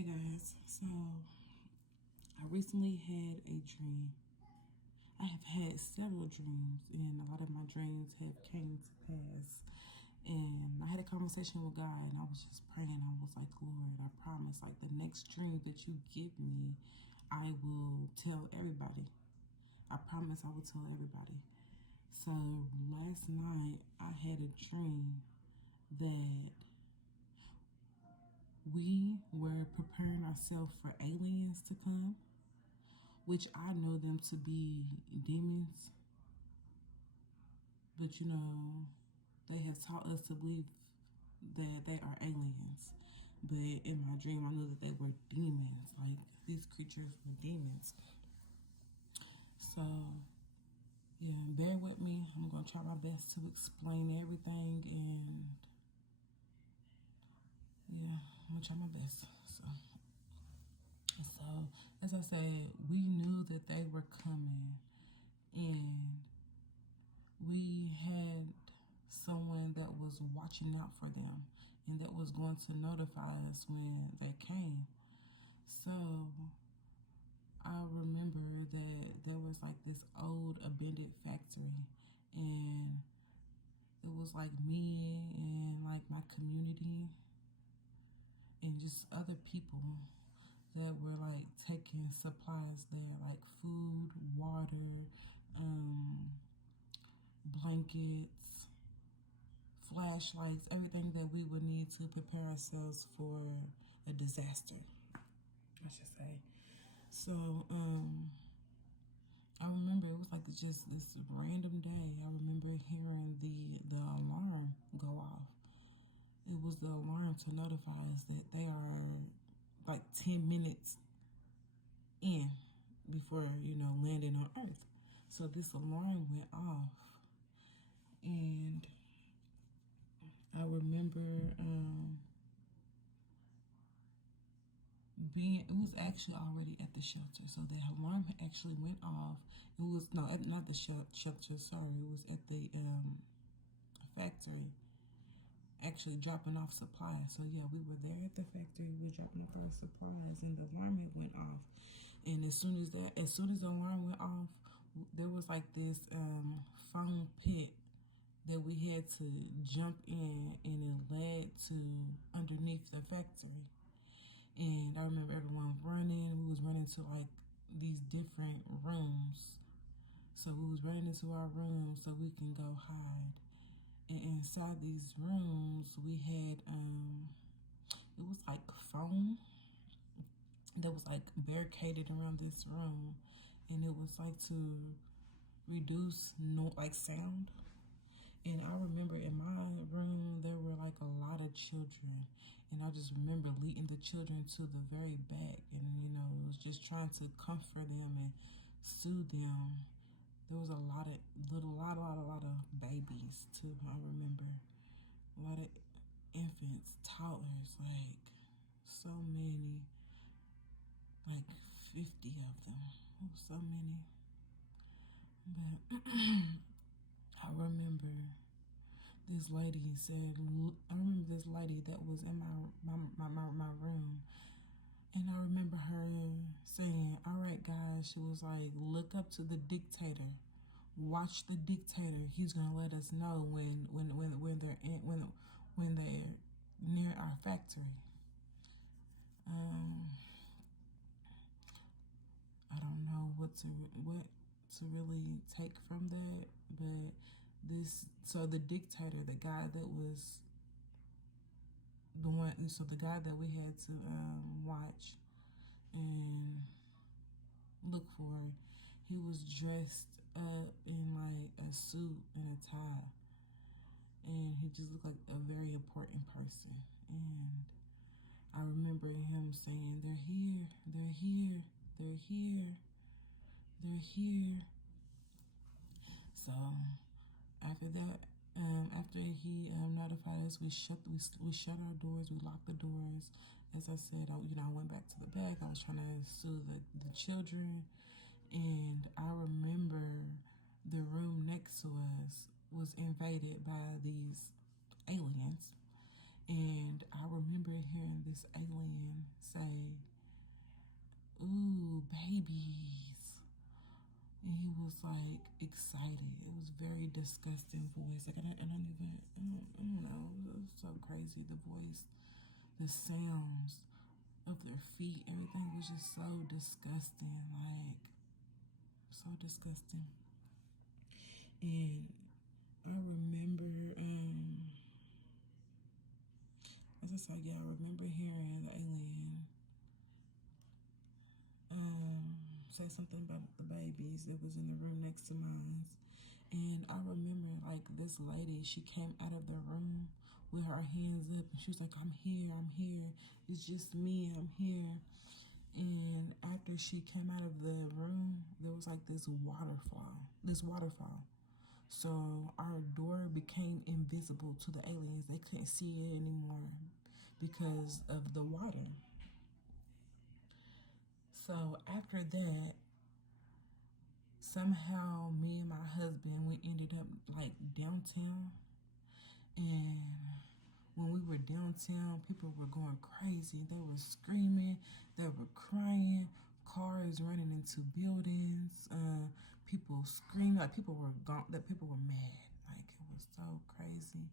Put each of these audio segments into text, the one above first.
Hey guys, so I recently had a dream. I have had several dreams, and a lot of my dreams have came to pass. And I had a conversation with God, and I was just praying. I was like, Lord, I promise, like the next dream that you give me, I will tell everybody. I promise I will tell everybody. So last night I had a dream that we were preparing ourselves for aliens to come, which I know them to be demons, but they have taught us to believe that they are aliens. But in my dream, I knew that they were demons, like these creatures were demons. So, yeah, bear with me. I'm going to try my best to explain everything, and yeah, I'm going to try my best. So, as I said, we knew that they were coming, and we had someone that was watching out for them and that was going to notify us when they came. So I remember that there was like this old abandoned factory, and it was like me and like my community and just other people that were like taking supplies there, like food, water, blankets, flashlights, everything that we would need to prepare ourselves for a disaster, I should say. So, I remember it was like just this random day. I remember hearing the alarm go off. It was the alarm to notify us that they are like 10 minutes in before, landing on Earth. So this alarm went off, and I remember it was actually already at the shelter. So the alarm actually went off. It was, no, not the shelter, sorry. It was at the factory, actually dropping off supplies. So yeah, we were there at the factory. We were dropping off our supplies, and the alarm had went off. And as soon as the alarm went off, there was like this foam pit that we had to jump in, and it led to underneath the factory. And I remember everyone running. We was running to like these different rooms. So we was running into our rooms so we can go hide. And inside these rooms, we had it was like foam that was like barricaded around this room, and it was like to reduce like sound. And I remember in my room, there were like a lot of children. And I just remember leading the children to the very back. And, it was just trying to comfort them and soothe them. There was a lot of babies too, I remember. A lot of infants, toddlers, like so many, like 50 of them. Oh, so many. But I remember this lady said, I remember this lady that was in my room, and I remember her saying, all right, guys, she was like, look up to the dictator. Watch the dictator. He's gonna let us know when they're near our factory. I don't know what to really take from that, but the dictator, the guy that was the guy that we had to watch and look for, he was dressed up in like a suit and a tie, and he just looked like a very important person. And I remember him saying, they're here, they're here, they're here, they're here. So after that, after he notified us, we shut our doors, we locked the doors. As I said, I went back to the back. I was trying to soothe the children, and I remember the room next to us was invaded by these aliens. And I remember hearing this alien say, babies. And he was like excited. It was very disgusting voice. Like I don't know. It was so crazy. The voice, the sounds of their feet, everything was just so disgusting. Like so disgusting. And I remember, as I said, yeah, I remember hearing the alien say something about the babies that was in the room next to mine. And I remember, like, this lady, she came out of the room with her hands up, and she was like, I'm here, I'm here. It's just me, I'm here. And after she came out of the room, there was like this waterfall. So our door became invisible to the aliens. They couldn't see it anymore because of the water. So after that, somehow me and my husband, we ended up like downtown. And when we were downtown, people were going crazy. They were screaming, they were crying, cars running into buildings, people screaming, like people were gone, that people were mad. Like it was so crazy.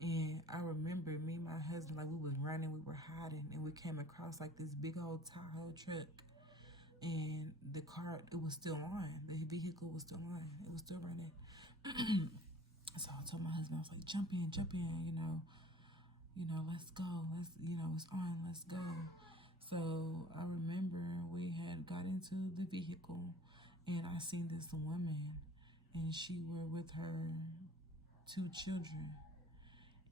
And I remember me and my husband, like we was running, we were hiding, and we came across like this big old Tahoe truck. And the car, it was still on. The vehicle was still on. It was still running. So I told my husband, I was like, jump in, let's go. It's on, let's go. So I remember we had got into the vehicle and I seen this woman and she were with her 2 children.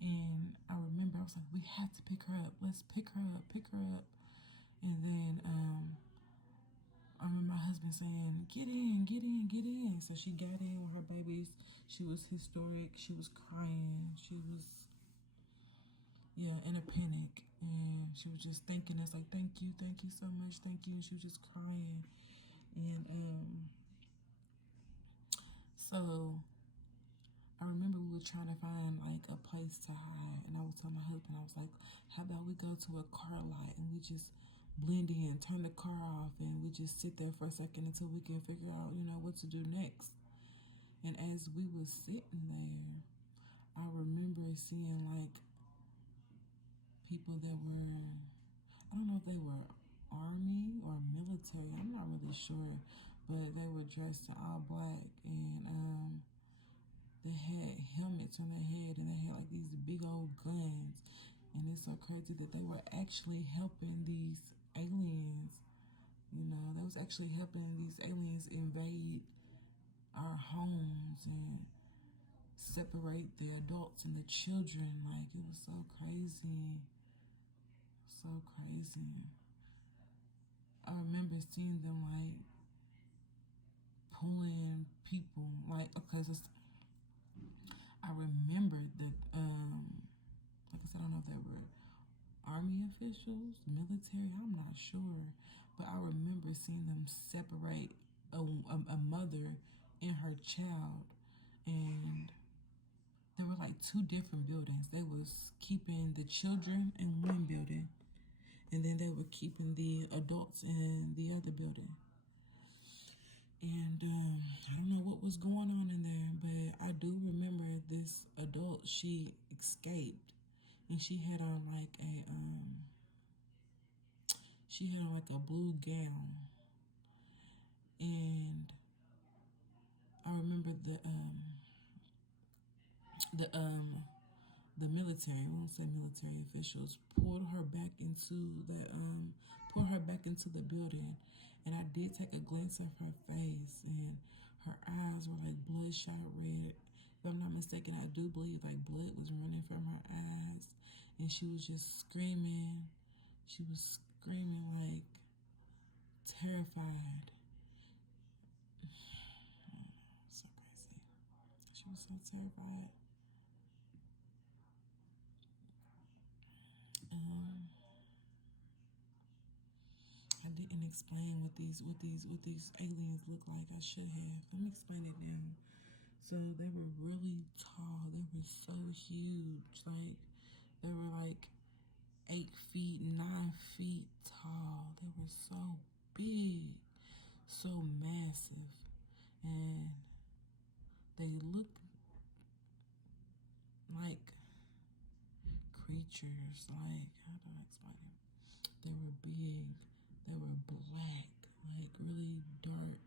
And I remember I was like, we have to pick her up. Let's pick her up. And then I remember my husband saying, get in. So she got in with her babies. She was historic. She was crying. She was, in a panic. And she was just thanking us like, thank you so much, thank you. And she was just crying. And so I remember we were trying to find like a place to hide. And I was telling my husband, I was like, how about we go to a car lot and we just blend in, turn the car off, and we just sit there for a second until we can figure out, what to do next. And as we was sitting there, I remember seeing like people that were, I don't know if they were army or military, I'm not really sure, but they were dressed in all black, and they had helmets on their head, and they had like these big old guns. And it's so crazy that they were actually helping these aliens. They was actually helping these aliens invade our homes and separate the adults and the children. Like, it was so crazy. So crazy. I remember seeing them, like, pulling people. Like, okay, so I remember that, like I said, I don't know if they were army officials, military, I'm not sure. But I remember seeing them separate a mother and her child. And there were like 2 different buildings. They was keeping the children in one building, and then they were keeping the adults in the other building. And I don't know what was going on in there, but I do remember this adult, she escaped, and she had on like a blue gown. And I remember the military, I won't say military officials, pulled her back into the building. And I did take a glance of her face, and her eyes were like bloodshot red. If I'm not mistaken, I do believe like blood was running from her eyes, and she was just screaming. She was screaming like terrified. So crazy. She was so terrified. Um, I didn't explain what these aliens look like. I should have. Let me explain it now. So they were really tall. They were so huge. Like they were like 8 feet, 9 feet tall. They were so big. creatures. Like, how do I explain it? They were big. They were black, like really dark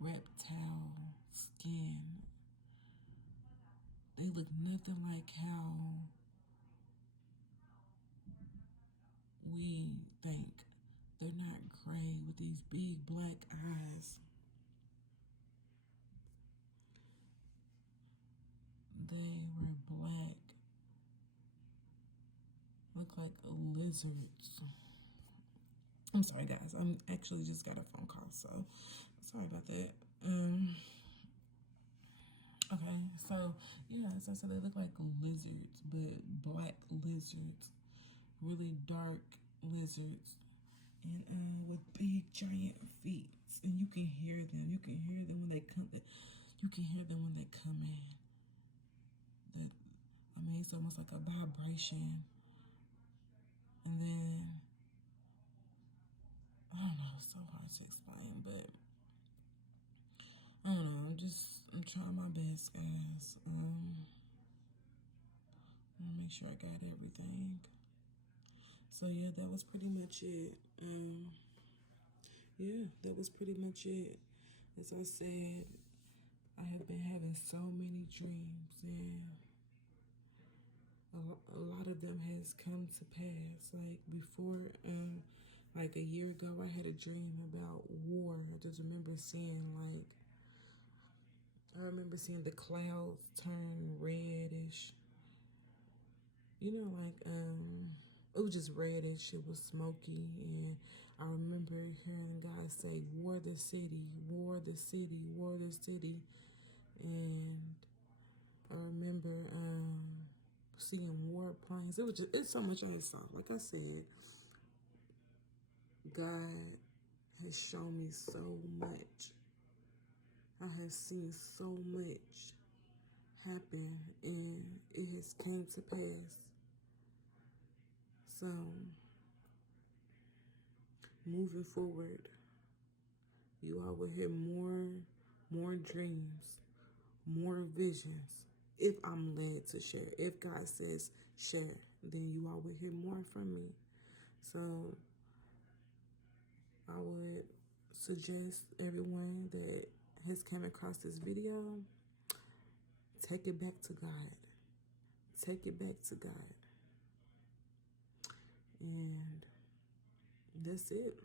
reptile skin. They look nothing like how we think. They're not gray with these big black eyes. They were black. Look like lizards. I'm sorry, guys. I'm actually just got a phone call, so sorry about that. Okay, so yeah, as I said, they look like lizards, but black lizards, really dark lizards, and with big giant feet, and you can hear them. You can hear them when they come. You can hear them when they come in. That, I mean, it's almost like a vibration, and then I don't know. It's so hard to explain, but I don't know. I'm trying my best, guys. Make sure I got everything. So yeah, that was pretty much it. Yeah, that was pretty much it. As I said, I have been having so many dreams, and a lot of them has come to pass. Like before, like a year ago, I had a dream about war. I just remember seeing the clouds turn reddish. You know, like it was just reddish. It was smoky, and I remember hearing guys say, "War the city, war the city, war the city," and I remember seeing warplanes. It's so much I saw. Like I said, God has shown me so much. I have seen so much happen, and it has came to pass. So moving forward, you all will hear more dreams, more visions. If I'm led to share, if God says share, then you all will hear more from me. So I would suggest everyone that has come across this video, take it back to God. Take it back to God. And that's it.